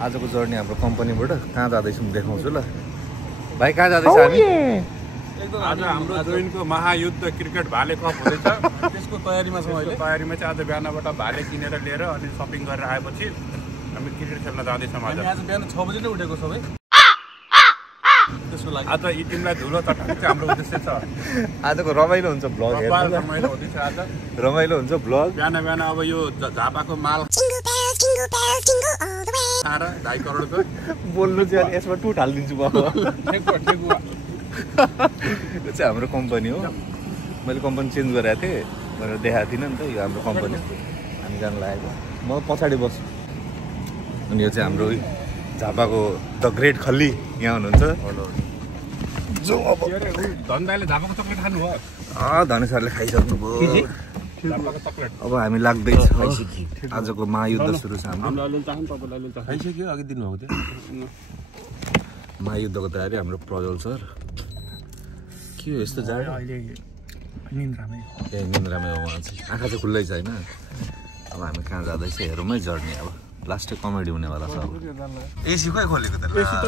आजको जर्नी हाम्रो कम्पनीबाट कहाँ जाँदैछौँ देखाउँछु ल भाइ कहाँ जाँदैछ हामी आज हाम्रो जोइनको महायुद्ध क्रिकेट भाले कप हुँदैछ त्यसको तयारीमा छौँ अहिले तयारीमा चाहिँ आज बिहानबाट भाले किनेर लिएर अनि सपिङ गरेर आएपछि हामी क्रिकेट खेल्न जाँदैछौँ आज बिहान 6 बजी नै उठेको छौँ है त्यसको लागि आज यी टिमलाई धुलो चटाउने चाहिँ हाम्रो उद्देश्य छ आजको रमाइलो हुन्छ भ्लग हेर्नु रमाइलो हुँदैछ आज रमाइलो हुन्छ भ्लग बिहान बिहान अब यो झापाको माल खाएर 2.5 करोडको बोल्नु चाहिँ अनि यसमा टुट हालिदिन्छु म यो चाहिँ हाम्रो कम्पनी हो मैले कम्पनी चेन्ज गरेको थिएँ भनेर देखाएको थिइनँ नि त यो हाम्रो कम्पनी हामी जान लागेको म पछाडि बस्छु अनि यो चाहिँ हाम्रो झापाको द ग्रेट खल्ली यहाँ हुनुहुन्छ जो अब धनदाले झापाको चक्लेट खानु हो धनी सरले खाइसक्नुभयो अब हामी लाग्दैछ आजको महायुद्ध सुरु छ हाम्रो खाइसक्यो अघि दिनुभएको थियो महायुद्धको तयारी हाम्रो प्रज्वल सर के हो यस्तो जाडो निन्द्रामै हो उहाँ चाहिँ आँखा चाहिँ खुल्लै छ होइन अब हामी कहाँ जाँदैछ हेरौँ है जर्नी अब लास्टै कमेडी हुनेवाला छ अब एसी खै खोलेको त एसी त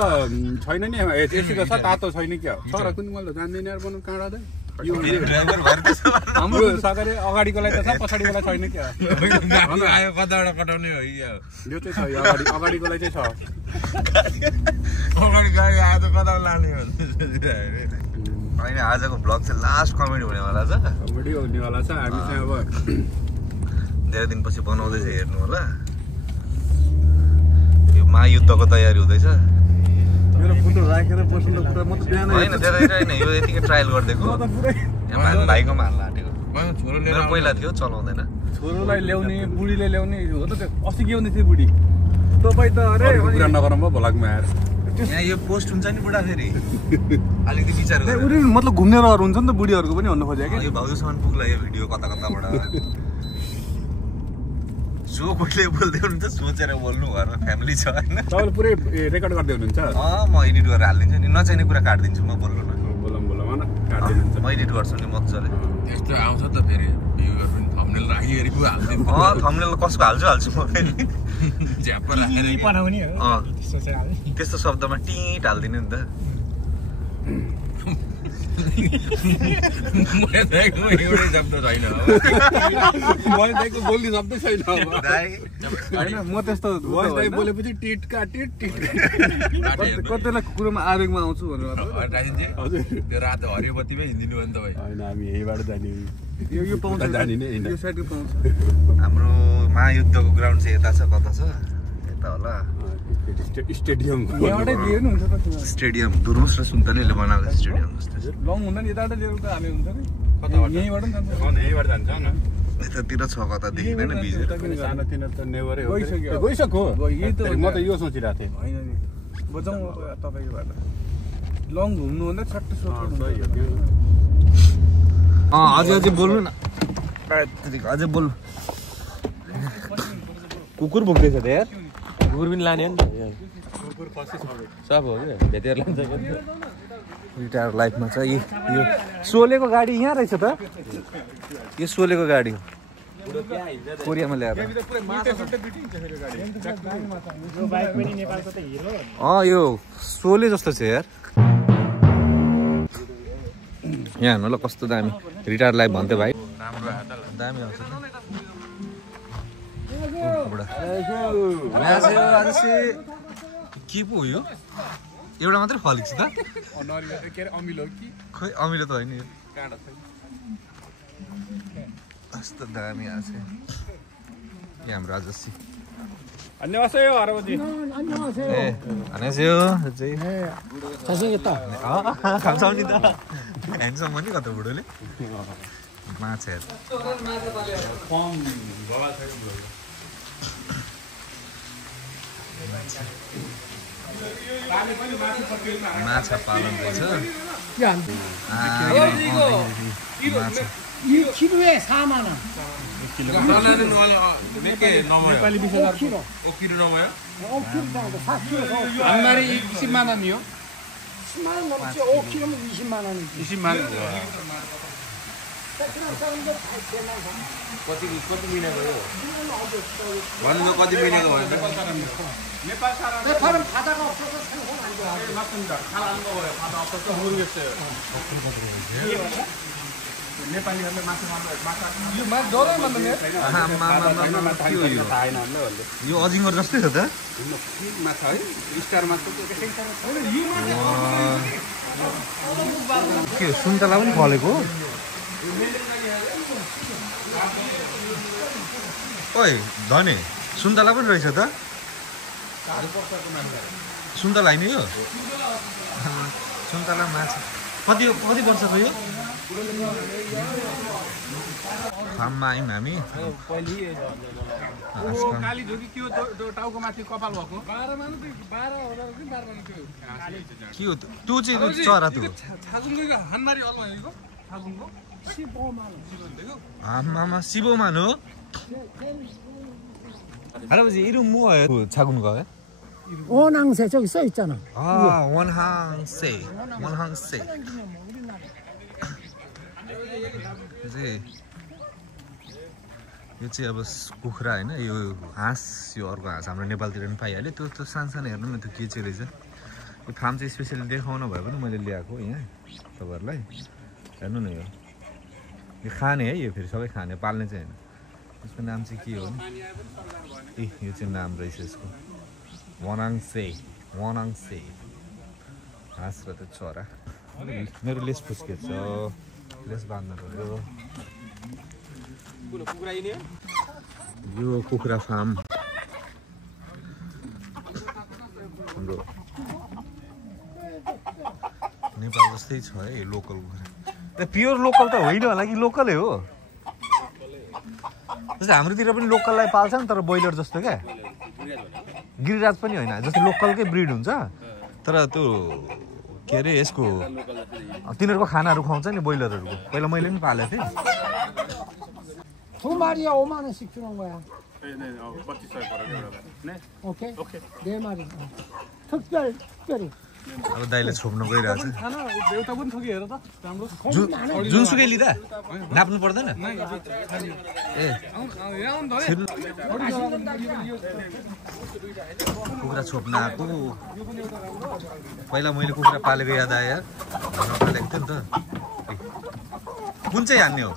छैन नि एसी त छ तातो छैन क्या सर कुन मैले जान्दैन यार बनाउनु कहाँ राख्दै यो ड्राइभर भएर त्यसो हाम्रो सागरे अगाडिकोलाई त छ पछाडिकोलाई छैन क्या आयो कताबाट पठाउने हो यो चाहिँ छ यो अगाडिकोलाई चाहिँ छ अगाडि गाडी आयो त कता लाने हो होइन आजको ब्लग चाहिँ लास्ट कमेडी हुनेवाला छ कमेडी हुनेवाला छ हामी चाहिँ अब धेरै दिनपछि बनाउँदैछ हेर्नु होला यो महायुद्धको तयारी हुँदैछ मेरो फोटो राखेर बस्नु त पुरा म त बिहान होइन होइन यो यतिकै ट्रायल गरिदिएको यहाँ भाइकोमा हाल्न आँटेको मेरो पहिला थियो चलाउँदैन छोरोलाई ल्याउने बुढीले ल्याउने हो त अस्ति के हुँदै थियो बुढी तपाईँ त अरे कुरा नगरौँ भयो भ्लगमा आएर यहाँ यो पोस्ट हुन्छ नि बुढा फेरि अलिकति विचार मतलब घुम्ने रहर हुन्छ नि त बुढीहरूको पनि भन्नु खोजेको यो भाउजूसम्म पुग्ला यो भिडियो कता कताबाट जो कोहीले बोल्दै हुनुहुन्छ सोचेर बोल्नु घरमा फ्यामिली छ होइन तपाईँले पुरै रेकर्ड गर्दै हुनुहुन्छ म एडिट गरेर हालिदिन्छु नि नचाहिने कुरा काटिदिन्छु म बोल्नु न बोलौँ न काटिदिनुहुन्छ म एडिट गर्छु नि मजाले त्यस्तो आउँछ त फेरि भ्युअर पनि थम्बनेल राखिहरि पो हाल्दिनु थम्बनेल कसको हाल्छु म फेरि झ्याप राखेर पठाउने हो त्यस्तो शब्दमा टिट हाल्दिने नि त एउटै शब्द छैन मैले बोल्ने शब्दै छैन होइन म त्यस्तो बोलेपछि टिट कतिवटा कुरोमा आवेगमा आउँछु भनेर हजुर त्यो रातो हरियो बत्तीमै हिँडिदिनु भयो नि तपाईँ होइन हामी यहीँबाट जाने यो पाउँछ जानिने यो साइडको पाउँछ हाम्रो महायुद्धको ग्राउन्ड चाहिँ यता छ कता छ यता होला स्टेडियम यहाँबाटै दिए नि हुन्छ त स्टेडियम दुर्मुस र सुन्तनीले बनाएको स्टेडियम जस्तो लङ हुँदा नि यताबाट लिएर त हाले हुन्छ नि यहीँबाट नि जान्छ यहीँबाट जान्छ न यतातिर छ कता देखिँदैन बिजेर सानोतिनो त नेभरै गइसक्यो यही त म त यो सोचिरहेको थिएँ होइन नि बजाउँ तपाईँको बाटो लङ घुम्नुभन्दा छट्टै सोच्नु अझै बोल्नु न अझै बोल्नु कुकुर भुक्दैछ त यार कुकुर पनि लाने हो नि सब हो क्या भेटेर लान्छ रिटायर लाइफमा छ यो सोलेको गाडी यहाँ रहेछ त यो सोलेको गाडी हो कोरियामा ल्याएर यो सोले जस्तो छ यार यहाँ हेर्नु ल कस्तो दामी रिटायर लाइफ भन्थ्यो भाइ दामी आउँछ के पो हो यो एउटा मात्रै फलेको छ त खोइ अमिलो त होइन यो कस्तो दामी आएको छ यहाँ हाम्रो राजसी 안녕하세요 할아버지. 네, 안녕하세요. 잘생겼다. 감사합니다. 핸섬 머니 같아 부르래? 마차. माछा पालन रहेछ 이 키로에 4만 원. Nepali 20,000 5kg 넘어요? 5kg 정도, 4kg. 한 마리 20만 원이요? 10만 원 넘지. 5kg면 20만 원이지. 20만 원. कति महिनाको हो भन्नु कति महिनाको हो नेपाल 사람 사람 바다가 없어서 생선 안 좋아. 네, 맞습니다. 잘 안 먹어요. 바다 없어서 모르겠어요. नेपालीहरूले मासु यो माछ डरै मान्दैन यो अजिङ्गर जस्तै हो त माछा है स्टार माछा के सुन्तला पनि फलेको ओइ धने सुन्तला पनि रहेछ त सुन्तला होइन यो सुन्तला माछा कति वर्षको यो फार्ममा आयौँ हामी काली झोकी के हो टाउको माथि कपाल भएको 12 के हो त्यो चाहिँ चरा त्यो छाजुङको हानमारी अलमा हेरेको छाजुङको आमामा शिवमान हो 할아버지 이름 뭐예요? 그 작은 거요? 원앙새 저기 써 있잖아. 아 원항새 원항새 이제 यो चाहिँ अब कुखुरा होइन यो हाँस यो अर्को हाँस हाम्रो नेपालतिर पनि पाइहाल्यो त्यो त सानसानो हेर्नु न त्यो के चाहिँ रहेछ यो फार्म चाहिँ स्पेसली देखाउन भए पनि मैले ल्याएको यहाँ तपाईँहरूलाई हेर्नु न यो खाने है यो फेरि सबै खाने पाल्ने चाहिँ होइन यसको नाम चाहिँ के हो ए यो चाहिँ नाम रहेछ यसको वनाङसे वनाङसे हाँस र त्यो चरा मेरो लेस फुस्केछ लेस बाँध्नु पर्यो यो कुखुरा फार्म हाम्रो नेपाल जस्तै छ है लोकल कुखुरा प्योर लोकल त होइन होला कि लोकलै हो जस्तै हाम्रोतिर पनि लोकललाई पाल्छ नि तर ब्रोइलर जस्तो क्या गिरिराज पनि होइन जस्तै लोकलकै ब्रिड हुन्छ तर त्यो के अरे यसको तिनीहरूको खानाहरू खुवाउँछ नि ब्रोइलरहरूको पहिला मैले पनि पालेको थिएँ 2마리에 5만 원씩 주는 거야. 네네 2500 벌어요. 네. 오케이? 오케이. 4마리. 특별히. अब दाइले छोप्न गइरहेको छ खाना एउटा पनि थोकी हेर त राम्रो जुनसुकै लिँदा नाप्नु पर्दैन ए कुखुरा छोप्न आएको पहिला मैले कुखुरा पालेको याद आयो घरमा पालेको थिएँ नि त कुन चाहिँ हान्ने हो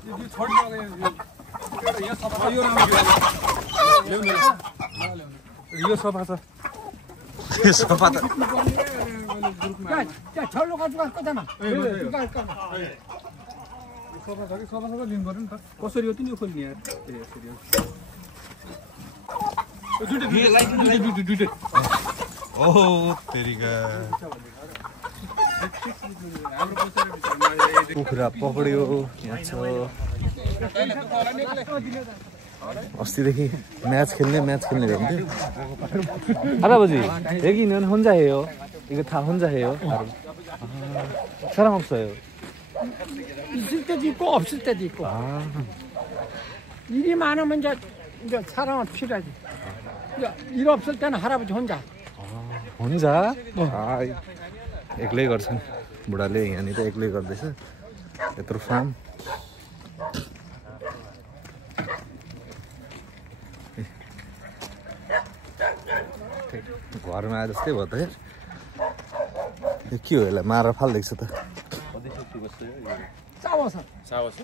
यो सफा छ यो सफा त 야, 절로 가져갈 거잖아. 누가 할 거야? सफा छ कि सफा लिनु पर्यो नि त कसरी हो तिनी खोल्ने यार दुईटै ओहो तेरिका कुखुरा पक्रियो यहाँ छ अस्तिदेखि मैच खेल्ने गर्नुहुन्थ्यो 할아버지 여기는 혼자 해요 이거 다 혼자 해요 사람 없어요 있을 때도 있고 없을 때도 있고. 일이 많으면 이제 사람은 필요하지. 일 없을 때는 할아버지 혼자. 혼자? एक्लै गर्छन् बुढाले यहाँनिर एक्लै गर्दैछ यत्रो फार्म घरमा आए जस्तै भयो त के हो यसलाई मार फाल्दैछ त 싸워서. 싸웠어?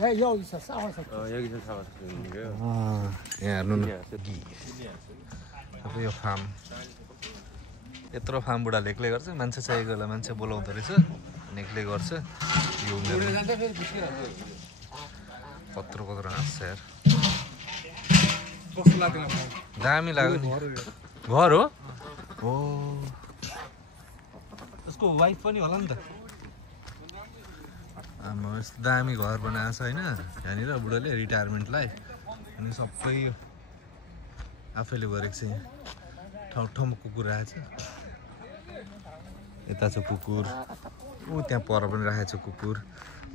여기서 싸워서. 여기서 싸웠어. यहाँ हेर्नु न अब यो फार्म यत्रो फार्म बुढाले एक्लै गर्छ मान्छे चाहिएको बेला मान्छे बोलाउँदो रहेछ अनि एक्लै गर्छ यो कत्रो हाँस्छ यार दामी लाग्यो नि घर हो हो उसको वाइफ पनि होला नि त आमा यस्तो दामी घर बनाएको छ होइन यहाँनिर बुढाले रिटायरमेन्ट लाइफ अनि सबै आफैले गरेको छ यहाँ ठाउँ ठाउँमा कुकुर राखेको छ यता छ कुकुर ऊ त्यहाँ पर पनि राखेको छ कुकुर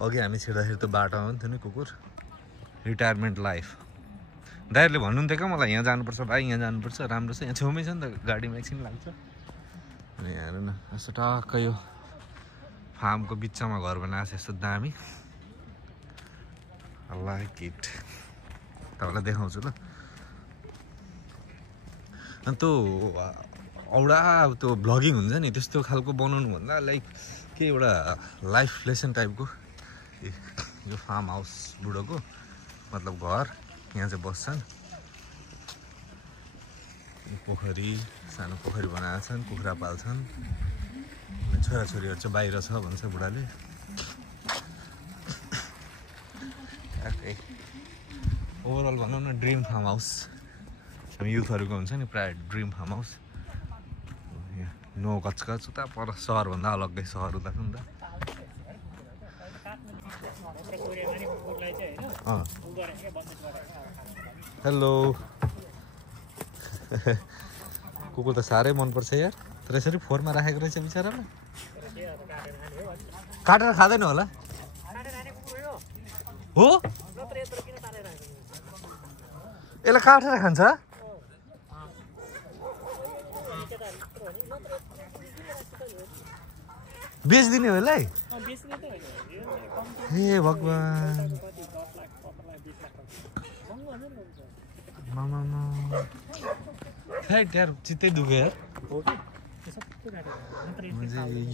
अघि हामी छिर्दाखेरि त बाटोमा पनि थियो नि कुकुर रिटायरमेन्ट लाइफ दाइहरूले भन्नुहुन्थ्यो क्या मलाई यहाँ जानुपर्छ भाइ यहाँ जानुपर्छ राम्रो छ यहाँ छेउमै छ नि त गाडीमा एकछिन लाग्छ अनि हेर्नु न यस्तो टक्क यो फार्मको बिचमा घर बनाएको छ यस्तो दामी लाइक इट तपाईँलाई देखाउँछु ल अनि त्यो औडा त्यो भ्लगिङ हुन्छ नि त्यस्तो खालको बनाउनु भन्दा लाइक के एउटा लाइफ लेसन टाइपको यो फार्म हाउस बुढोको मतलब घर यहाँ चाहिँ बस्छन् पोखरी सानो पोखरी बनाएका छन् कुखुरा पाल्छन् छोराछोरीहरू चाहिँ बाहिर छ भन्छ बुढाले ओभरअल भनौँ न ड्रिम फार्म हाउस हामी युथहरूको हुन्छ नि प्रायः ड्रिम फार्म हाउस नो कचकच उता पर सहरभन्दा अलग्गै सहर उता छ नि त हेलो कुकुर त साह्रै मनपर्छ यार तर यसरी फोहोरमा राखेको रहेछ बिचरालाई काटेर खाँदैन होला हो यसलाई काटेर खान्छ बेच्दिने हो यसलाई हे भगवान् यार चित्तै दुख्यो यार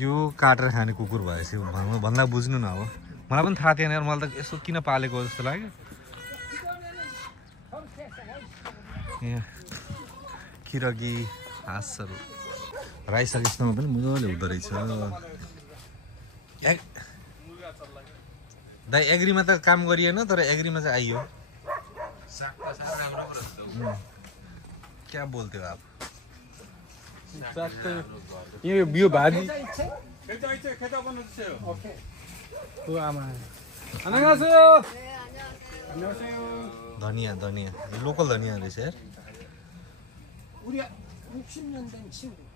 यो काटेर खाने कुकुर भएपछि भन्दा बुझ्नु न अब मलाई पनि थाहा थिएन यार मलाई त यसो किन पालेको जस्तो लाग्यो यहाँ किरकी हाँसहरू राई सागेसम्म पनि मजाले हुँदो रहेछ दाइ एग्रीमा त काम गरिएन तर एग्रीमा चाहिँ आइयो क्या बोल्थ्यो आप यो भाजी धनिया धनिया लोकल धनिया रहेछ यार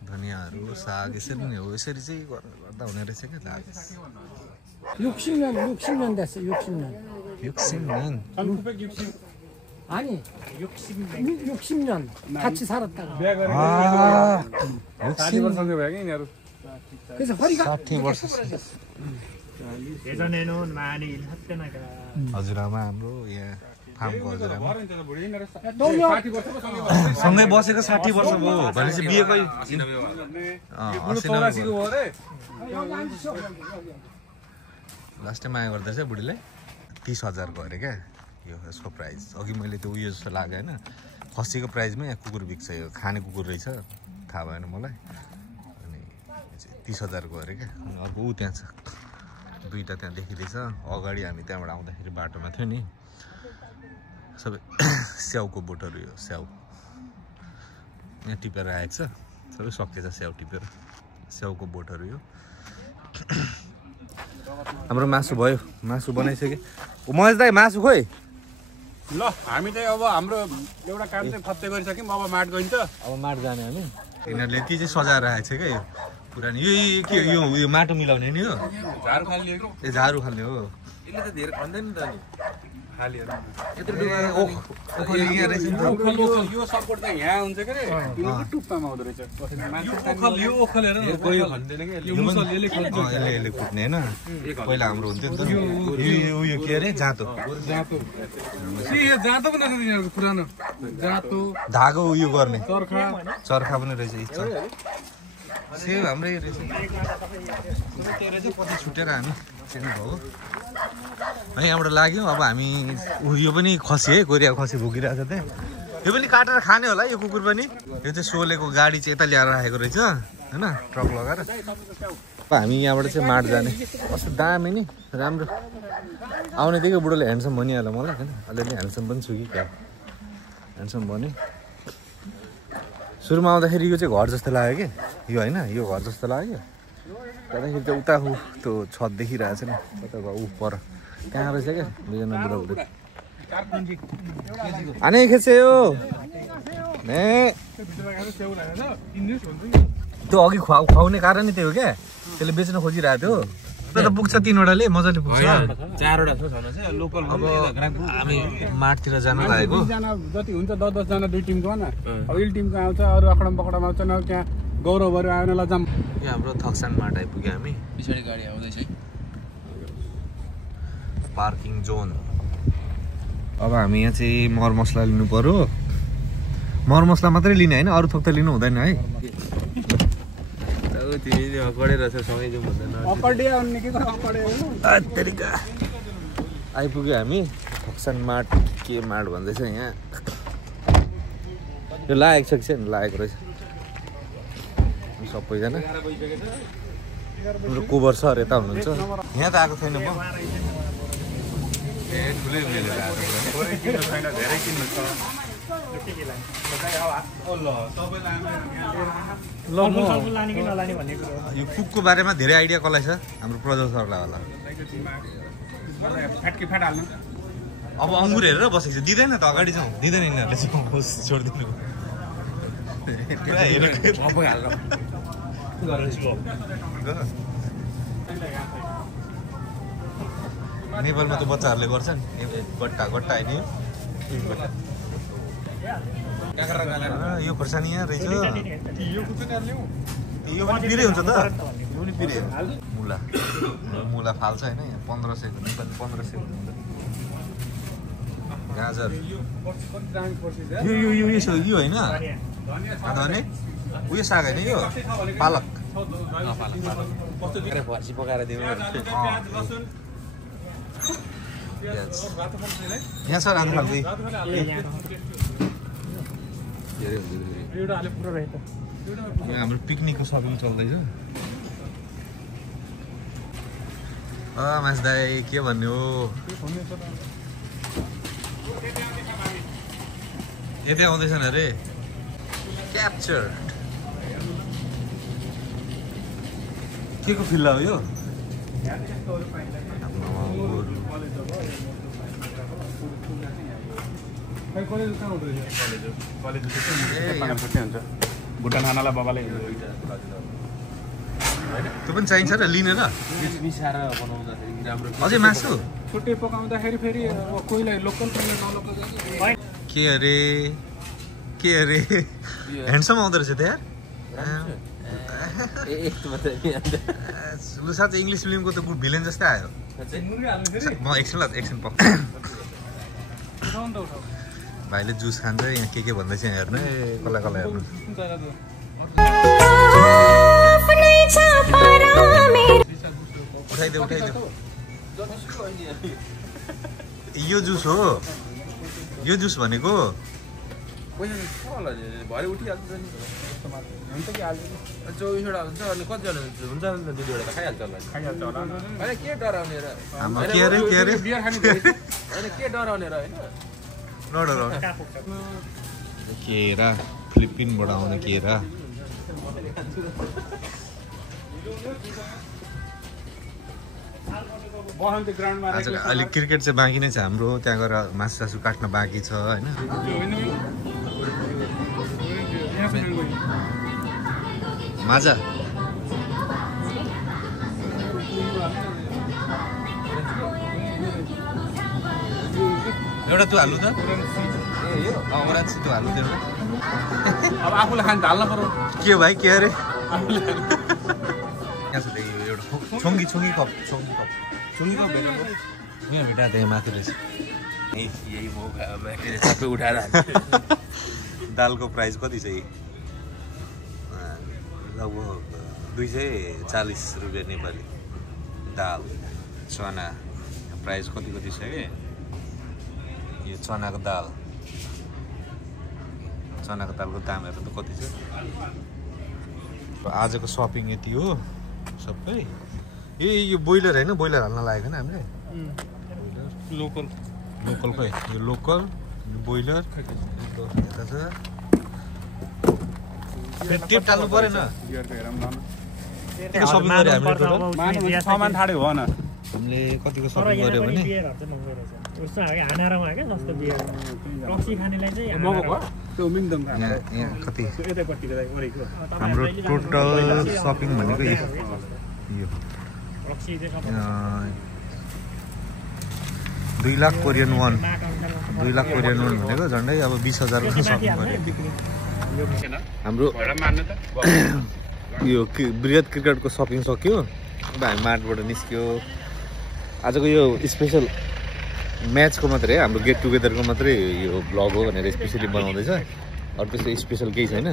धनियाहरू साग यसरी नै हो यसरी चाहिँ गर्दा हुने रहेछ क्या लाग 아니 60년 같이 살았다가 40번 성교배양이 여러분 그래서 허리가 60वर्ष 예전에는 많이 일했잖아요. हजुरआमा हाम्रो यहाँ फार्मको हजुरआमा 너무 सँगै बसेको 60 वर्ष भयो भनेपछि बिहेकै लास्ट टाइम आयो गर्दा चाहिँ बुढीले 30,000 को अरे क्या यो यसको प्राइस अघि मैले त्यो उयो जस्तो लाग्यो होइन खसीको प्राइसमै यहाँ कुकुर बिक्छ यो खाने कुकुर रहेछ थाहा भएन मलाई अनि 30,000 को अरे क्या अनि अर्को ऊ त्यहाँ छ दुईवटा त्यहाँ देखिँदैछ अगाडि हामी त्यहाँबाट आउँदाखेरि बाटोमा थियो नि सबै स्याउको बोटहरू यो स्याउ यहाँ टिपेर आएको छ सबै सकिएछ स्याउ टिपेर स्याउको बोटहरू यो हाम्रो मासु भयो मासु बनाइसक्यो महेश दाइ मासु खोइ ल हामी चाहिँ अब हाम्रो एउटा काम चाहिँ फत्ते गरिसक्यौँ अब माट गइन्छ अब माट जाने हामी यिनीहरूले के चाहिँ सजाएर आएको छ क्या यो पुरानो यो के यो माटो मिलाउने नि हो झारू खाल्ने ए झारू खाल्ने हो यसले त धेरै खन्दैन नि त नि खालीहरु यो सपोर्ट चाहिँ यहाँ हुन्छ के रे यिनीको टुप्पामा हुँदो रहेछ यो ओखल हेर गयो खन्दैन के यो मुसलले यसले कुट्ने हैन पहिला हाम्रो हुन्थ्यो नि त यो के अरे जातो यो जातो पनि रहेछ यिनीहरुको पुरानो जातो धागो उयो गर्ने चरखा पनि रहेछ इच्छा सेम हाम्रै रहेछ त्यो रहेछ पछि छुटेर हामी चिन्नु भयो है यहाँबाट लाग्यो अब हामी यो पनि खसी है कोरिया खसी भुकिरहेको छ त्यहाँ यो पनि काटेर खाने होला यो कुकुर पनि यो चाहिँ सोलेको गाडी चाहिँ यता ल्याएर राखेको रहेछ होइन ट्रक लगाएर अब हामी यहाँबाट चाहिँ माट जाने कस्तो दामी नि राम्रो आउनेदेखि बुढोले ह्यान्डसम भनिहाल्यो मलाई होइन अलिअलि ह्यान्डसम पनि छु कि क्या ह्यान्डसम भन्यो सुरुमा आउँदाखेरि यो चाहिँ घर जस्तो लाग्यो कि यो होइन यो घर जस्तो लाग्यो त्यहाँदेखि त्यो उता त्यो छत देखिरहेको छ नि कता ऊ पर कहाँ रहेछ क्या दुईजना बुढाबुढी आने खेल्यो त्यो अघि खुवाउने कारण नै त्यही हो क्या त्यसले बेच्न खोजिरहेको थियो त पुग्छ 3वटाले मजाले पुग्छ 4वटा छ छन चाहिँ लोकल अब हामी माटतिर जान लागेको जति हुन्छ 10 जना दुई टिमको न अब इल टिमको आउँछ अरु अखडम पकडम आउँछ न त्यहाँ गौरवहरु आएन ल जाम यो हाम्रो थक्सान माट आइपुग्यो हामी पछाडी गाडी आउँदैछ है पार्किङ जोन अब हामी यहाँ चाहिँ मर मसला लिनु पर्यो मरमसला मात्रै लिने होइन, अरू थोक त लिनु हुँदैन है। तिमीले अकडेर छ सँगै जाउँ भन्दैन। आइपुग्यो हामी फक्सन मार्ट, के मार्ट भन्दैछ यहाँ। यो लागेको छ कि छैन? लागेको रहेछ सबैजना। हाम्रो कुबर सर यता हुनुहुन्छ, यहाँ त आएको छैन म। ए ठुलै मिलेर धेरै किन्नु छ। लाने कि नलाने भन्ने कुरो हो। यो कुकको बारेमा धेरै आइडिया कसलाई छ? हाम्रो प्रज्वल सरलाई होला। फ्याटकी फ्याट हाल्नु। अब अङ्गुर हेरेर बसेको छ, दिँदैन त अगाडि जाउँ, दिँदैन यिनीहरूले चाहिँ होस् छोडिदिनु। पुरा हेरेर नेपालमा त बच्चाहरूले गर्छन् गट्टा गट्टा होइन। यो खोर्सानी यहाँ रहेछ, यो पनि पिरै हुन्छ त, यो पनि पिरै हो। मुला मुला फाल्छ होइन यहाँ 1500 नेपाली 1500। गाजर यो होइन धने, उयो साग होइन यो पालक। फर्सी पकाएर दिनु। यहाँ सर आलु खालको हाम्रो पिकनिकको सपिङ चल्दैछ। मास दाई के भन्ने हो, यतै आउँदैछन् अरे। क्याप्चर के को फिल्ला हो यो? भुटान खानालाई बाबाले त्यो पनि चाहिन्छ र लिने र मिसाएर बनाउँदाखेरि राम्रो। अझै मासु छुट्टै पकाउँदाखेरि फेरि कोहीलाई लोकल कोहीलाई नलोकल। के अरे ह्यान्डसम आउँदो रहेछ त यार। लु साँच्चै इङ्ग्लिस फिल्मको त गुड भिलेन जस्तै आयो। म एकछिन भाइले जुस खान्छ यहाँ, के भन्दैछ यहाँ हेर्नु है, कसलाई हेर्नु। उठाइदेऊ यो जुस हो, यो जुस भनेको भरे उठिहाल्छ नि। हुन्छ कि हाल्छ 24वटा हुन्छ अनि कतिजना हुन्छ नि त, 2 वटा खाइहाल्छ होला। होइन के डराउने र, होइन के डराउने र, होइन नडराउने केरा, फिलिपिनबाट आउने केरा। आज अलिक क्रिकेट चाहिँ बाँकी नै छ हाम्रो, त्यहाँ गएर मासु सासु काट्न बाँकी छ होइन। माजा एउटा त्यो हाल्नु त, अमराज त्यो हाल्नु त्यो। अब आफूलाई खान ढाल्न पर्यो के भाइ के अरे यहाँ छ एउटा छोङ्गी कप यहाँ भेटा त्यहाँ माथि रहेछ। यही मौकामा सबै उठाएर दालको प्राइस कति छ? लगभग 240 रुपियाँ नेपाली दाल। चना प्राइस कति छ कि यो चनाको दालको दामहरू त कति छ? आजको सपिङ यति हो सबै। यो बोइलर होइन, बोइलर हाल्न लागेको होइन हामीले। लोकल खै यो लोकल बोइलर यता छ। टेप टाल्नु परेन। सपिङ गरे हामीले सामान ठाडै हो न। हामीले कतिको सपिङ गऱ्यो भने यहाँ कति हाम्रो टोटल सपिङ भनेको यो 2 लाख कोरियन वान भनेको झन्डै अब 20,000 को सपिङ गऱ्यो हाम्रो। यो बृहत क्रिकेटको सपिङ सक्यो, अब हामी मार्टबाट निस्क्यो। आजको यो स्पेसल म्याचको मात्रै, हाम्रो गेट टुगेदरको मात्रै यो भ्लग हो भनेर स्पेसली बनाउँदैछ। अरू त्यस्तो स्पेसल केही छैन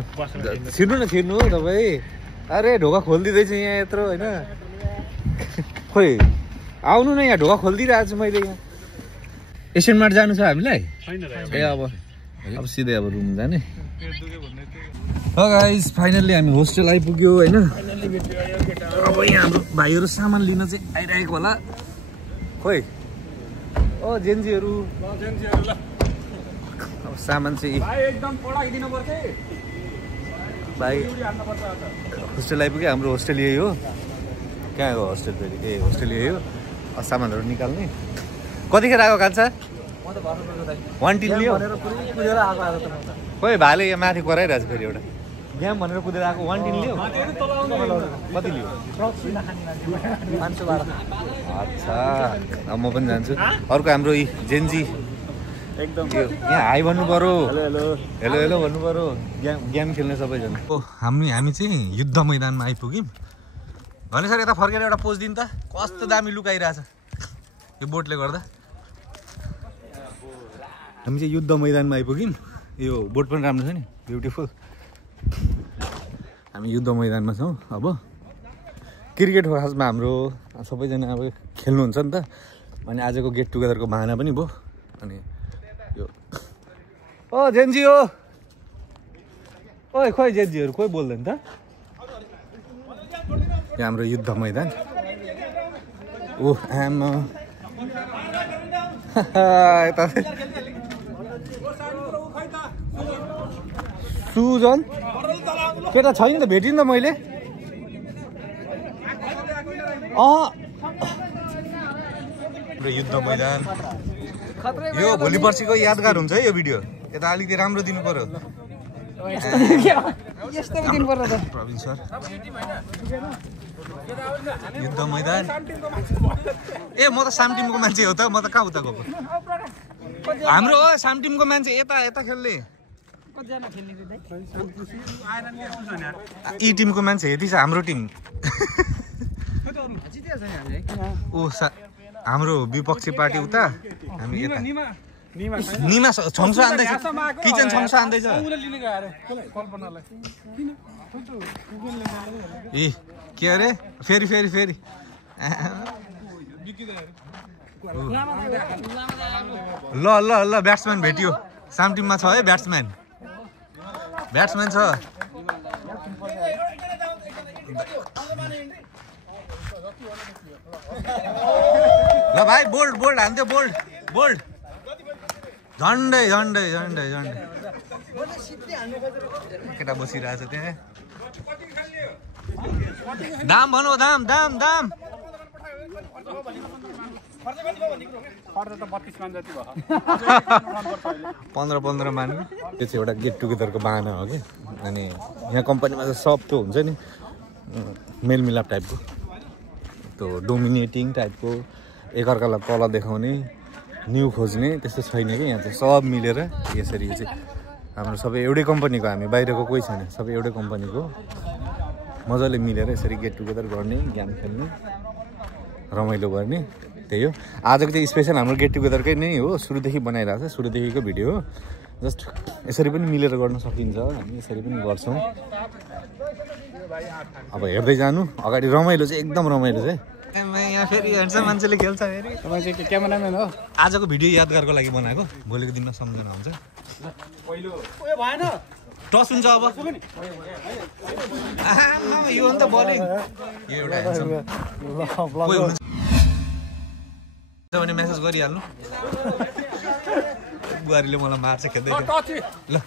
छिर्नु न छिर्नु तपाईँ अरे ढोका खोलिदिँदैछु यहाँ यत्रो होइन खोइ आउनु न यहाँ ढोका खोलिदिइरहेको छु मैले यहाँ एसियन मार्ट जानु छ हामीलाई ए अब सिधै अब रुम जाने गाइस फाइनल्ली हामी होस्टेल आइपुग्यो होइन अब यहाँ हाम्रो भाइहरू सामान लिन चाहिँ आइरहेको होला खोइ ओ जेन्जीहरू अब सामान चाहिँ एकदम पढाइदिनु पर्छ भाइ होस्टेल आइपुग्यो हाम्रो होस्टेल यही हो कहाँ हो होस्टेल फेरि ए होस्टेल यही हो सामानहरू निकाल्ने कतिखेर आएको कान्छ 1 टिन लियो खोइ भाइले यहाँ माथि कराइरहेको छ फेरि एउटा बिहान भनेर कुदेर आएको 1 टिन लियो कति लियो अच्छा अब म पनि जान्छु अर्को हाम्रो जेन्जी एकदम यहाँ हाई भन्नु पर्यो हेलो हेलो भन्नु पर्यो गेम खेल्ने सबैजना हामी चाहिँ युद्ध मैदानमा आइपुग्यौँ भने सर यता फर्केर एउटा पोज दिनु त कस्तो दामी लुकाइरहेछ यो बोटले गर्दा हामी चाहिँ युद्ध मैदानमा आइपुग्यौँ यो बोट पनि राम्रो छ नि ब्युटिफुल हामी युद्ध मैदानमा छौँ अब क्रिकेट हो खासमा हाम्रो सबैजना अब खेल्नुहुन्छ नि त अनि आजको गेट टुगेदरको बहाना पनि भयो अनि यो ओ जेन्जी हो ओइ खोइ जेन्जीहरू कोही बोल्दैन त यहाँ हाम्रो युद्ध मैदान ओ आमा यता सुजन केटा छैन त भेटिन त मैले युद्ध मैदान यो भोलि पर्सिको यादगार हुन्छ है यो भिडियो यता अलिकति राम्रो दिनु पर्यो प्रवीण सर युद्ध मैदान ए म त साम टिमको मान्छे हो त म त कहाँ उता गएको हाम्रो हो साम टिमको मान्छे यता यता खेल्ने ई टिमको मान्छे यति छ हाम्रो टिम ओ हाम्रो विपक्षी पार्टी उता हामी यता निमा छम्सो आन्दैछ किचन छम्सो आन्दैछ ए के अरे फेरि फेरि फेरि ल ल ल ब्याट्सम्यान भेटियो साम टिममा छ है ब्याट्सम्यान छ ल भाइ बोल्ड बोल्ड हान्थ्यो बोल्ड बोल्ड झन्डै झन्डै झन्डै झन्डै केटा बसिरहेछ त्यहाँ दाम भनौ दाम दाम दाम 15 मान्नु त्यो चाहिँ एउटा गेट टुगेदरको बाहना हो कि अनि यहाँ कम्पनीमा चाहिँ सब त्यो हुन्छ नि मेलमिलाप टाइपको त्यो डोमिनेटिङ टाइपको एकअर्कालाई तल देखाउने न्यू खोज्ने त्यस्तो छैन कि यहाँ चाहिँ सब मिलेर यसरी चाहिँ हाम्रो सबै एउटै कम्पनीको हामी बाहिरको कोही छैन सबै एउटै कम्पनीको मजाले मिलेर यसरी गेट टुगेदर गर्ने गेम खेल्ने रमाइलो गर्ने त्यही हो आजको चाहिँ स्पेसल हाम्रो गेट टुगेदरकै नै हो सुरुदेखि बनाइरहेको छ सुरुदेखिको भिडियो हो जस्ट यसरी पनि मिलेर गर्न सकिन्छ हामी यसरी पनि गर्छौँ अब हेर्दै जानु अगाडि रमाइलो चाहिँ एकदम रमाइलो चाहिँ यहाँ फेरि हेर्छ मान्छेले खेल्छ फेरि तपाईँ चाहिँ क्यामेराम्यान हो आजको भिडियो यादगारको लागि बनाएको भोलिको दिनमा सम्झना हुन्छ टस हुन्छ अब यो हो नि त बलिङ यो एउटा भने मेसेज गरिहाल्नु बुहारीले मलाई मार्छ खेल्दै ल ल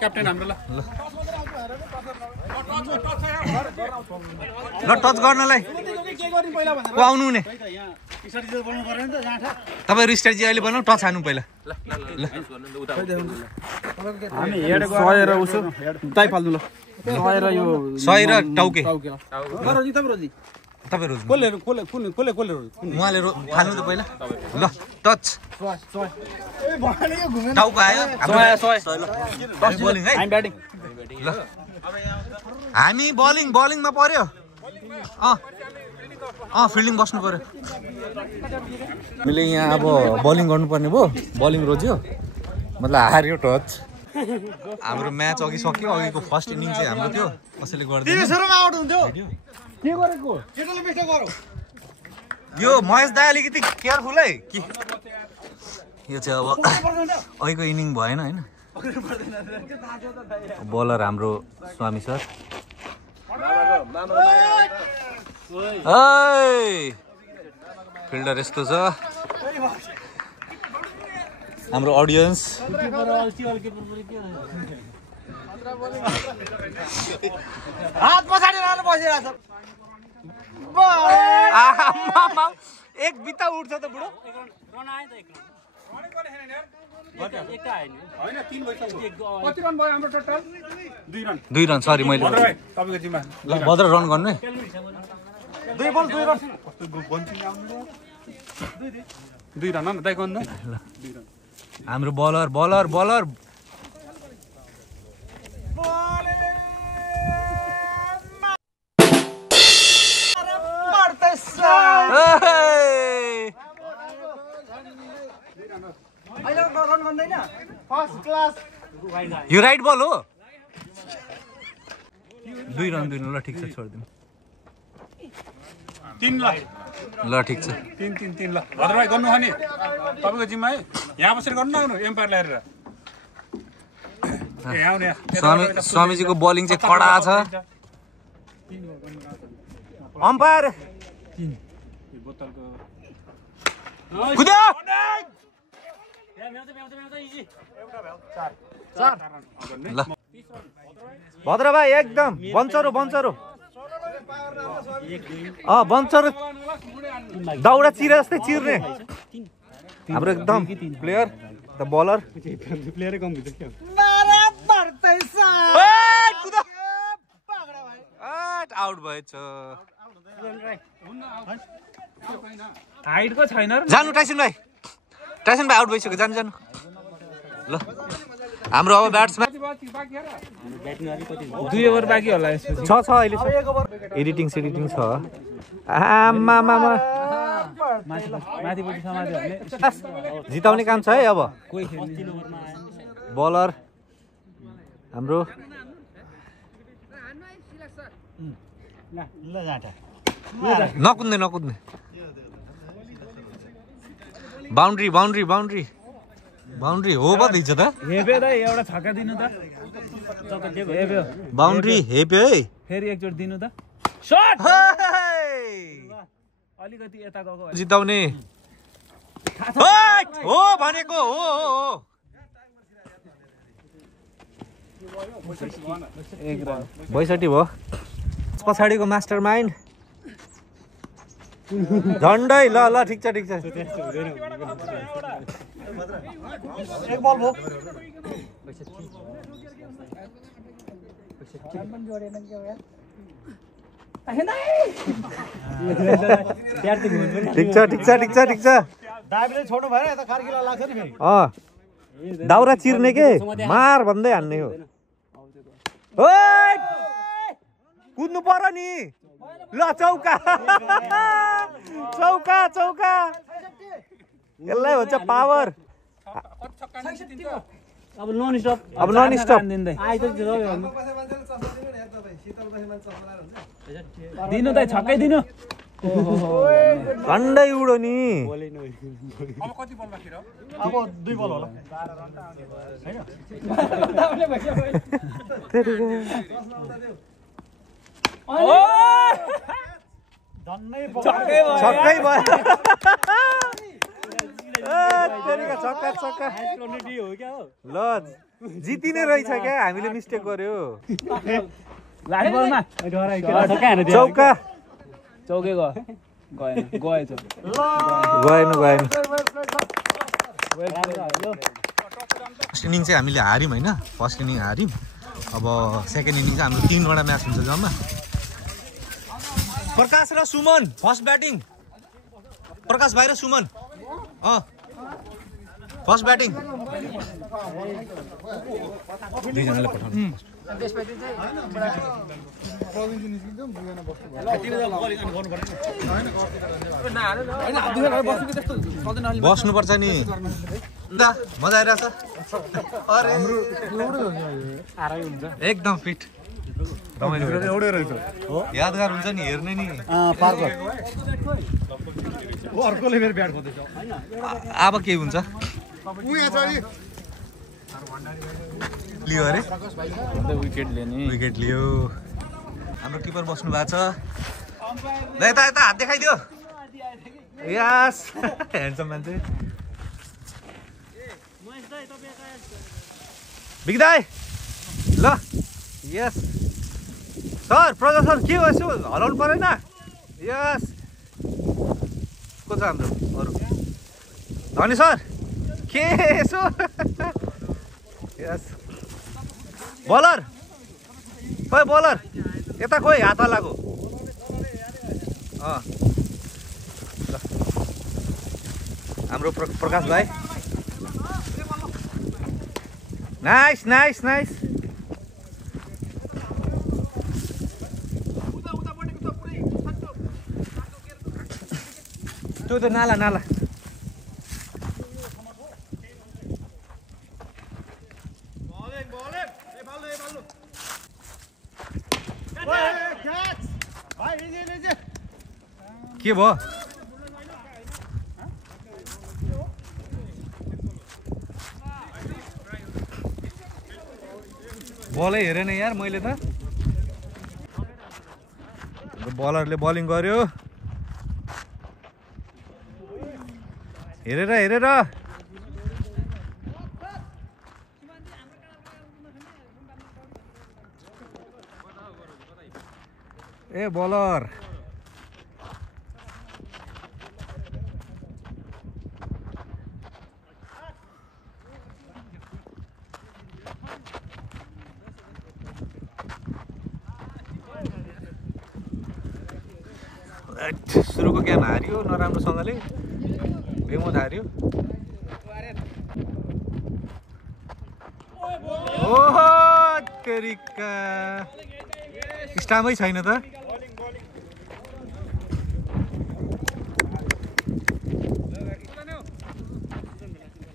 क्याप्टेन हाम्रो ल ल टच गर्नलाई को आउनु हुने तपाईँहरू स्ट्रेटेजी अहिले बनाऊ टच हान्नु पहिला ल सय र टाउके उहाँले फाल्नु त पहिला ल टच टाउको आयो बोलिङ है ल हामी बलिङमा पर्यो फिल्डिङ बस्नु पर्यो हामीले यहाँ अब बलिङ गर्नुपर्ने भयो बलिङ रोज्यो मतलब हार्यो टच हाम्रो म्याच अघि सक्यो अघिको फर्स्ट इनिङ चाहिँ हाम्रो थियो कसैले गर्दैन के गरेको यो महेश दाइ अलिकति केयरफुल है कि यो चाहिँ अब अघिको इनिङ भएन होइन बलर हाम्रो स्वामी सर फिल्डर यस्तो छ हाम्रो अडियन्स हात पछाडि लाएर बसिरहेछ एक बित्ता उठ्छ त बुढो कति रन भयो हाम्रो टोटल 2 रन सरी मैले तपाईको जिम्मा ल भद्र रन गर्नु है 2 बल 2 रन दुई रन न दाइ गर्नु हाम्रो बलर बलर बलर यो राइट बल हो 2 रन दिनु ल ठिक छ छोडिदिनु 3 ल ठिक छ 3 ल भद्र भाइ गर्नु हो नि तपाईको जिम्मा है यहाँ बसेर गर्नु न एम्पायर ल्याएर स्वामीजीको बलिङ चाहिँ कडा छ अम्पायर कुद्यो ल भद्र भाइ एकदम बन्चरो बन्चरो बन्चरो दाउरा चिरे जस्तै चिर्ने हाम्रो एकदम प्लेयर द बलर प्लेयरै कम हुन्छ क्या आउट भएछ हाइटको छैन जानु टाइसन भाइ आउट भइसक्यो जानु जानु ल हाम्रो अब ब्याट्सम्यान 2 ओभर बाँकी होला यसपछि छ अहिले एडिटिङ सेडिटिङ छ आमामा माथिपट्टि समाज भने जिताउने काम छ है अब बलर हाम्रो नकुद्ने नकुद्ने बाउन्ड्री बाउन्ड्री बाउन्ड्री बाउन्ड्री हो पो दिन्छ त हेप्यो दाइ एउटा छक्का दिनु त हेप्यो बाउन्ड्री हेप्यो है फेरि एकचोटि दिनु त शट अलिकति यता गएको जिताउने हो भनेको हो 1 रन 62 भयो पछाडिको मास्टर माइन्ड झन्डै ल ल ठिक छ एक बल भयो ठिक छ दाइले छोड्नु भएन यता कार्किला लाग्छ नि फेरि दाउरा चिर्ने के मार भन्दै हान्ने हो कुद्नु पर्यो नि ल चौका चौका चौका यसलाई भन्छ पावर अब नन स्टप दिँदै दिनु त छक्कै दिनु झन्डै उडो नि अब कति बल बाँकी रह्यो अब 2 बल होला छक्कै भयो छक्का ल जितिने रहेछ क्या हामीले मिस्टेक गर्यो चौका चौकै गएन गएन फर्स्ट इनिङ चाहिँ हामीले हार्यौँ होइन फर्स्ट इनिङ हार्यौँ अब सेकेन्ड इनिङ चाहिँ हाम्रो 3वटा म्याच हुन्छ जम्मा प्रकाश र सुमन फर्स्ट ब्याटिङ प्रकाश भाइ र सुमन फर्स्ट ब्याटिङ दुईजनाले पठाउनु बस्नुपर्छ नि मजा आइरहेछ अरे एकदम फिट एउटै रहेछ यादगार हुन्छ नि हेर्ने नि अर्कोले फेरि ब्याट खोज्दैछ अब के हुन्छ लियो अरे विकेट लियो हाम्रो किपर बस्नु भएको छ ल यता यता हात देखाइदियो यस ह्यान्डसम मान्छे बिग्दाई ल यस सर प्रजा सर के हो यसो हराउनु परेन यस को छ हाम्रो अरू धनी सर के यसो यस बलर खोइ बलर यता खोइ हात हल्लाको हाम्रो प्रकाश भाइ नाइस नाइस नाइस त्यो त नाला नाला के भयो बलै हेरेन यार मैले त बलरले बलिङ गर्यो हेरेर हेरेर ए बलर सुरुको गेम हार्यो नराम्रोसँगले बेमोट हार्यो ओहो तेरिका स्टामै छैन त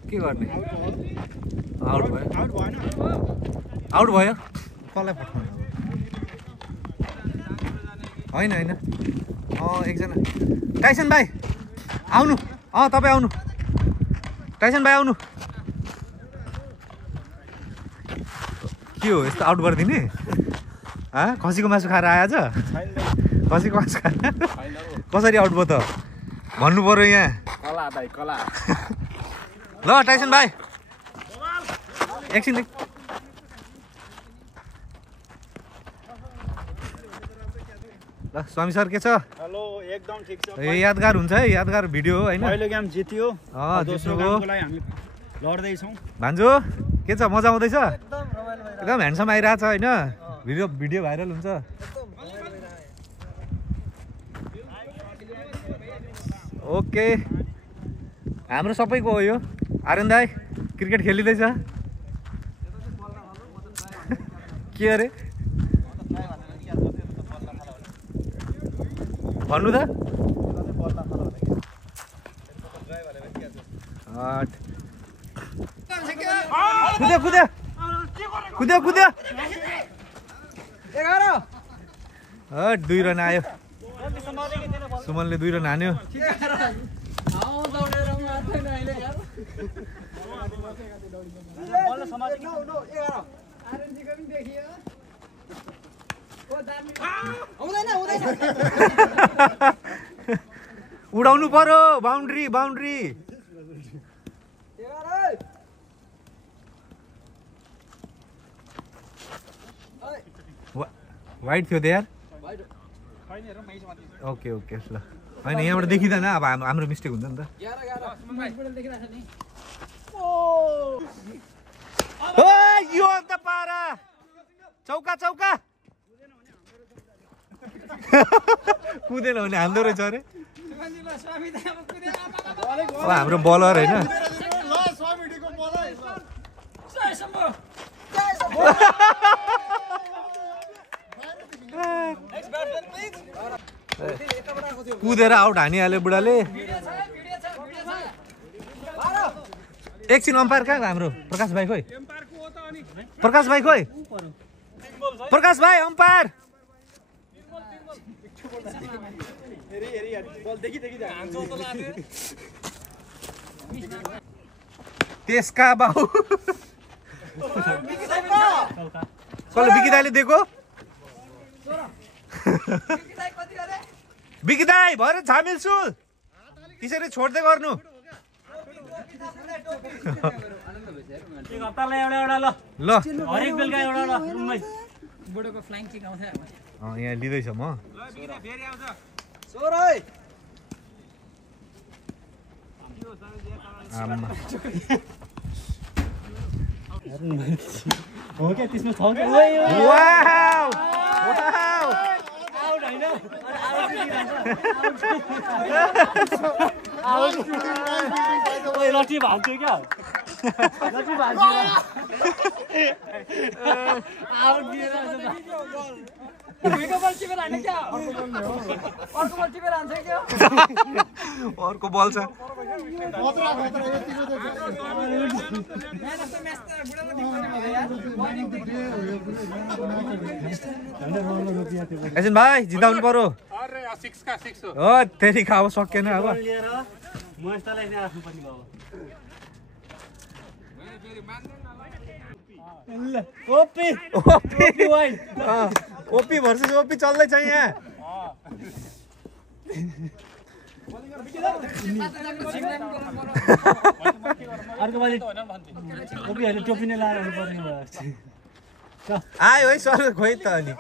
के गर्ने आउट भयो आउट भयो कसलाई पठाउनु होइन होइन एकजना टाइसन भाइ आउनु तपाईँ आउनु टाइसन भाइ आउनु के हो यस्तो आउट गरिदिने खसीको मासु खाएर आएछ खसीको मासु खाएर कसरी आउट भयो त भन्नु पर्यो यहाँ कला भाइ कला ल टाइसन भाइ एकछिन ल स्वामी सर के छ हेलो एकदम ठिक छ यादगार हुन्छ है यादगार भिडियो हो हैन पहिलो गेम जित्यो जित्नुको लागि हामी लड्दै छौं भान्जो के छ मजा आउँदैछ एकदम ह्यान्डसम आइरहेछ हैन भिडियो भाइरल हुन्छ ओके हाम्रो सबैको हो यो आर्यन दाइ क्रिकेट खेलिँदैछ के अरे भन्नु त कुद्यो कुद्यो कुद्यो कुद्यो 11 2 रन आयो सुमनले 2 रन हान्यो उडाउनु पर्यो बाउन्ड्री बाउन्ड्री वाइड थियो यार ओके ओके ल होइन यहाँबाट देखिँदैन अब हाम्रो मिस्टेक हुन्छ नि त यो अन्त पारा चौका चौका कुदेन भने हाल्दो रहेछ अरे अब हाम्रो बलर होइन कुदेर आउट हानिहाल्यो बुढाले एकछिन अम्पायर कहाँ हाम्रो प्रकाश भाइ खोइ प्रकाश भाइ खोइ प्रकाश भाइ अम्पायर त्यसका बाउ कसले बिकी दाइले दिएको बिकी दाइ भरे झामिल छु त्यसरी छोड्दै गर्नु ल हरेक बेलुका एउटा रुममै बुढोको फ्लाइङ किक आउँछ यहाँ लिँदैछ म आम्मा हो क्या त्यसमा छ क्या वाउ वाउ आउट होइन ओइ लट्ठी भान्थ्यो क्या लट्ठी भान्थ्यो आउट दिएर अर्को बल छ एकछिन भाइ जिताउनु पर्यो हो त्यही खाऊ सकेन अब लिएर म यस्तालाई नै राख्नुपर्ने भयो OP OP wide OP versus OP चल्दैछ यहाँ अर्को पालि ओपीहरूले टोपी नै लाएर पर्ने भयो आयो है सर खोइ त अनि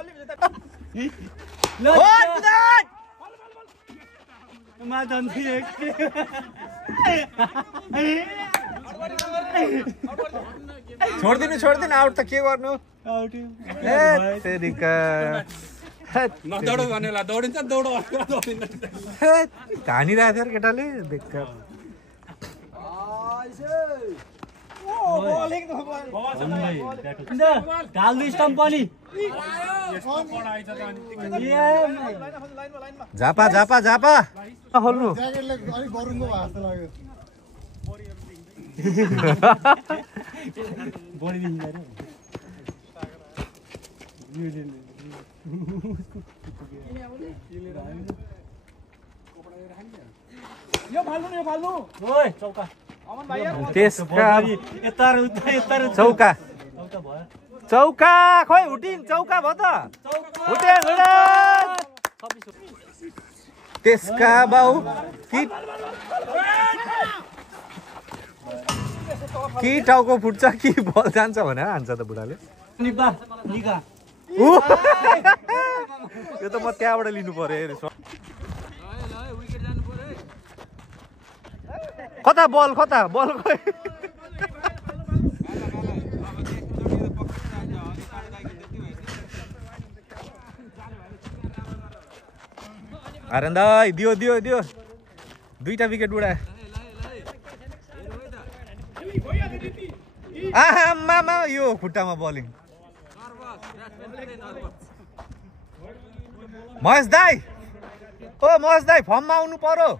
छोड्दिनु आउट त के गर्नु ए तेरिका नदौडो भनेलाई दौडिन्छ दौडो हानिरहेको थियो केटाले बेकार ढाल्नु स्टम्प पनि झापा झापा झापा खोल्नु ओइ चौका त्यसका यता चौका चौका खोइ हुटिन चौका भयो त हुटे त्यसका बाउ कि टाउको फुट्छ कि बल जान्छ भनेर हान्छ त बुढाले यो त म त्यहाँबाट लिनु पर्यो कता बल खोइ आरन्दाई दियो दुईटा विकेट उडाए आमा यो खुट्टामा बलिङ महेश दाई फर्ममा आउनु पर्यो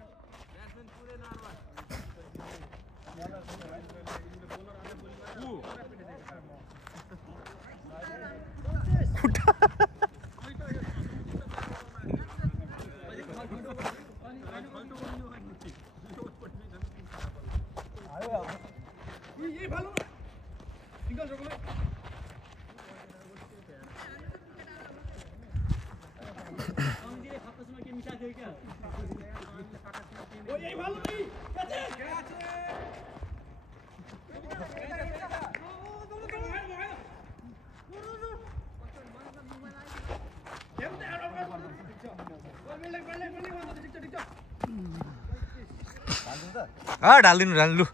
ढालिदिनु लु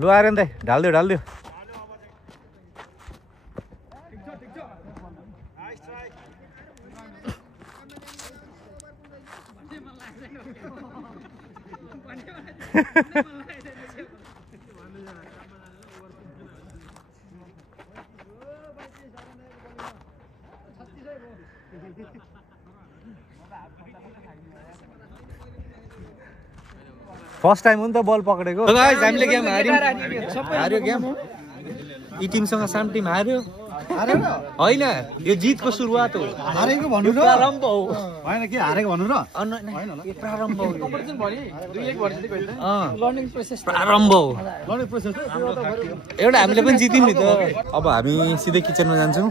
लु आर्यन दाइ ढालिदियो फर्स्ट टाइम हो नि त बल पक्रेको हामीले गेम हार्यो गेम यी टिमसँग साम टिम हार्यो होइन यो जितको सुरुवात हो हारेको भन्नु र प्रारम्भ हो होइन के हारेको भन्नु र यो प्रारम्भ हो लर्निङ प्रोसेस प्रारम्भ हो लर्निङ प्रोसेस एउटा हामीले पनि जित्यौँ नि त अब हामी सिधै किचनमा जान्छौँ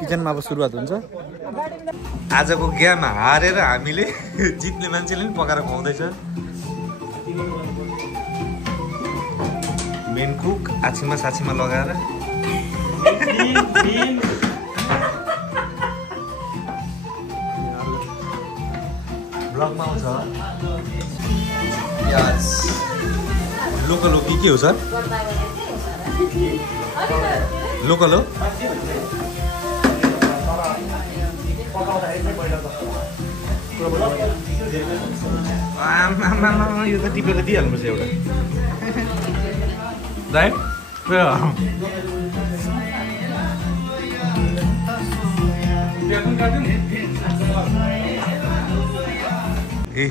किचनमा अब सुरुवात हुन्छ आजको गेम हारेर हामीले जित्ने मान्छेले पनि पकाएर खुवाउँदैछ मेन कुक आछिमा साछीमा लगाएर ब्लगमा आउँछ यस लोकल हो कि के हो सर लोकल हो यो त टिपेर दिइहाल्नुपर्छ एउटा राइट ए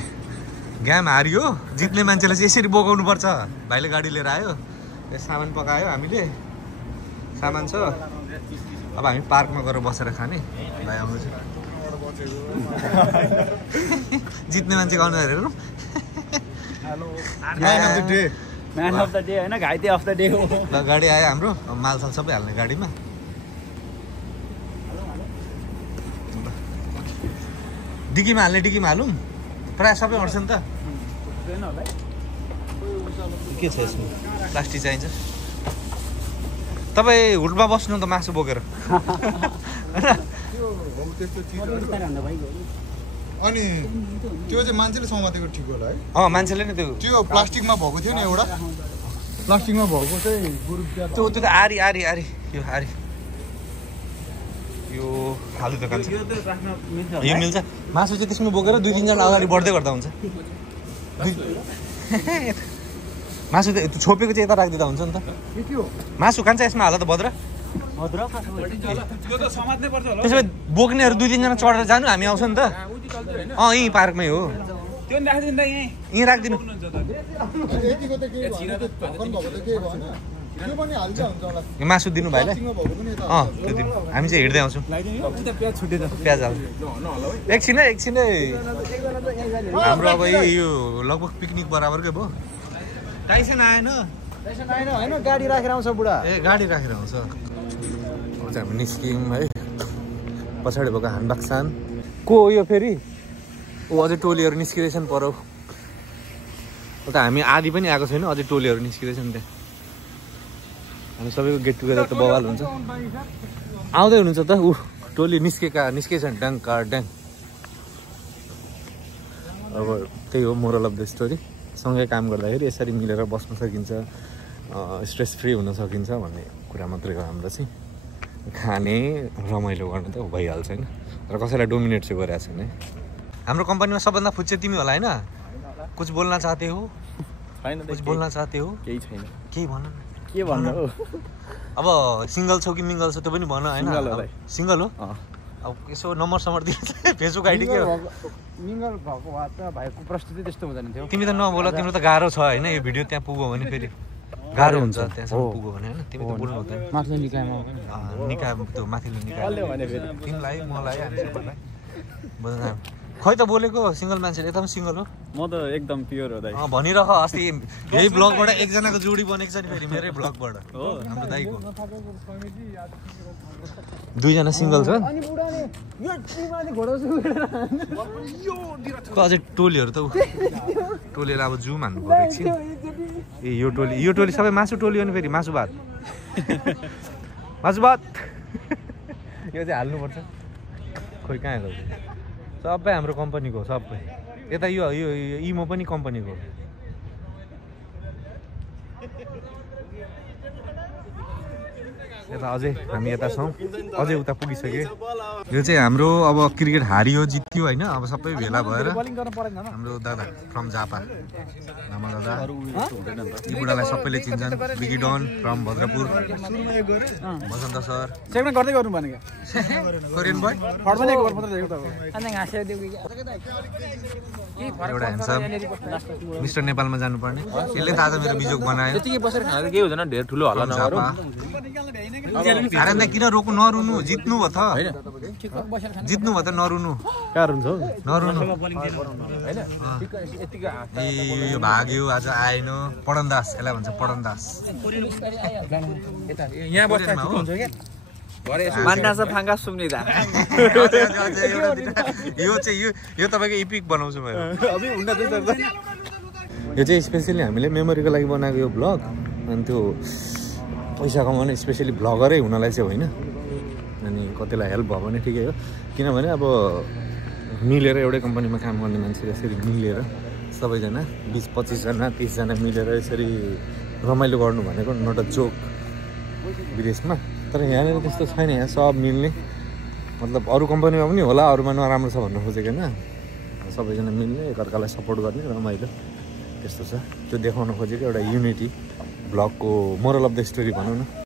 गेम हारियो जित्ने मान्छेलाई चाहिँ यसरी बोकाउनु पर्छ भाइले गाडी लिएर आयो सामान पकायो हामीले सामान छ अब हामी पार्कमा गएर बसेर खाने भाइ आउनु चाहिँ जित्ने मान्छेको अनुहार हेरौँ म्यान अफ द डे होइन घाइते अफ द डे हो ल गाडी आयो हाम्रो मालसाल सबै हाल्ने गाडीमा डिकीमा हाल्ने डिकीमा हालौँ प्रायः सबै अट्छ नि त के छ यसमा प्लास्टिक चाहिन्छ तपाईँ हुटमा बस्नु त मासु बोकेर अनि त्यो चाहिँ मान्छेले समातेको ठिक होला है मान्छेले नै त्यो प्लास्टिकमा भएको थियो नि एउटा प्लास्टिकमा भएको चाहिँ त्यो त आरी आरी आरी यो आरी यो आलु दोकान छ यो मिल्छ मासु चाहिँ त्यसमा बोकेर 2-3 जना अगाडि बढ्दै गर्दा हुन्छ मासु त छोपेको चाहिँ यता राखिदिँदा हुन्छ नि त मासु खान्छ यसमा हाल त भद्र त्यसो भए बोक्नेहरू 2-3 जना चढेर जानु हामी आउँछ नि त यहीँ पार्कमै हो यहीँ राखिदिनु यो मासु दिनु भाइलाई त्यो दिनु हामी चाहिँ हिँड्दै आउँछौँ प्याज हाल्छ एकछिनै हाम्रो अब यो लगभग पिकनिक बराबरकै भयो टाइसन आएन होइन गाडी राखेर आउँछ बुढा ए गाडी राखेर आउँछ अब चाहिँ हामी निस्क्यौँ है पछाडि भएको हानबाक्सान को हो यो फेरि ऊ अझै टोलीहरू निस्किँदैछन् पर त हामी आधी पनि आएको छैन अझै टोलीहरू निस्किँदैछन् त्यहाँ हामी सबैको गेट टुगेदर त बवाल हुन्छ आउँदै हुनुहुन्छ त ऊ टोली निस्केछन् ड्याङ कार ड्याङ अब त्यही हो मोरल अफ द स्टोरी सँगै काम गर्दाखेरि यसरी मिलेर बस्न सकिन्छ स्ट्रेस फ्री हुन सकिन्छ भन्ने कुरा मात्रै हो हाम्रो चाहिँ खाने रमाइलो गर्न त भइहाल्छ होइन र कसैलाई डोमिनेट चाहिँ गरिरहेको छैन है हाम्रो कम्पनीमा सबभन्दा फुच्चे तिमी होला होइन कुछ बोल्न चाहते हो कुछ बोल्न चाहते हो केही छैन केही भन के भन्नु अब सिङ्गल छौ कि मिङ्गल छौ त्यो पनि भन होइन सिङ्गल हो अब यसो नम्बर दिन्छ फेसबुक आइडी के हो मिङ्गल भएको भए त भाइको प्रस्तुति त्यस्तो हुँदैन थियो तिमी त नबोल तिम्रो त गाह्रो छ होइन यो भिडियो त्यहाँ पुग्यो भने फेरि गाह्रो हुन्छ त्यहाँसम्म पुग्यो भने होइन तिमी त बोल्नु हुँदैन माथिल्लो निकायमा निकाय त्यो माथिल्लो निकाय तिमीलाई मलाई हामी सबैलाई बुझ्दैन खै त बोलेको सिङ्गल मान्छेले एकदम सिङ्गल हो म त एकदम प्योर हो दाइ भनिरह अस्ति यही ब्लगबाट एकजनाको जोडी बनेको छ नि फेरि मेरै ब्लगबाट हो हाम्रो दाइको 2 जना सिङ्गल छ अझै टोलीहरू त टोलीलाई अब जुम हान्नु पर्यो एकछिन ए यो टोली सबै मासु टोली हो नि फेरि मासु भात यो चाहिँ हाल्नुपर्छ खोइ कहाँ हेर्छ सबै हाम्रो कम्पनीको सबै यता यो इमो पनि कम्पनीको यता अझै हामी यता छौँ अझै उता पुगिसक्यो यो चाहिँ हाम्रो अब क्रिकेट हारियो जित्यो होइन अब सबै भेला भएर बलिङ गर्न परेन न हाम्रो दादा फ्रम जापा लामा दादा यी बुढालाई सबैले चिन्छन् Biggie Don from Bhadrapur Basanta sir second गर्दै गर्नु भनेको कोरियन बोय फर्डमा नै गर्नु मात्र देखेको त अनि घाँसे देऊ एउटा ह्यान्डसम मिस्टर नेपालमा जानुपर्ने यसले त आज मेरो बिजोग बनायो त्यतिकै बसेर खाँदा केही हुँदैन धेर ठुलो हल्ला नगरौँ हारेन्दा किन रोक्नु नरुनु जित्नु भयो त जित्नु भयो त नरुनु कारण छ नरुनु हैन यतिकै ए यो भाग्यो आज आएन पढनदास यसलाई भन्छ पढनदास यहाँ बस्दा ठिक हुन्छ क्या मान्नास फाङ्गा सुम्निदा यो चाहिँ यो तपाईँको इपिक बनाउँछु म यो चाहिँ स्पेसली हामीले मेमोरीको लागि बनाएको यो भ्लग अनि त्यो पैसा कमाउने स्पेसली भ्लगरै हुनलाई चाहिँ होइन अनि कतिलाई हेल्प भयो भने ठिकै हो किनभने अब मिलेर एउटै कम्पनीमा काम गर्ने मान्छे यसरी मिलेर सबैजना 20-25 जना 30 जना मिलेर यसरी रमाइलो गर्नु भनेको नट अ जोक विदेशमा तर यहाँनिर त्यस्तो छैन यहाँ सब मिल्ने मतलब अरू कम्पनीमा पनि होला अरूमा नराम्रो छ भन्न खोजेको होइन सबैजना मिल्ने एकअर्कालाई सपोर्ट गर्ने रमाइलो त्यस्तो छ त्यो देखाउन खोजेको एउटा युनिटी भ्लगको मोरल अफ द स्टोरी भनौँ न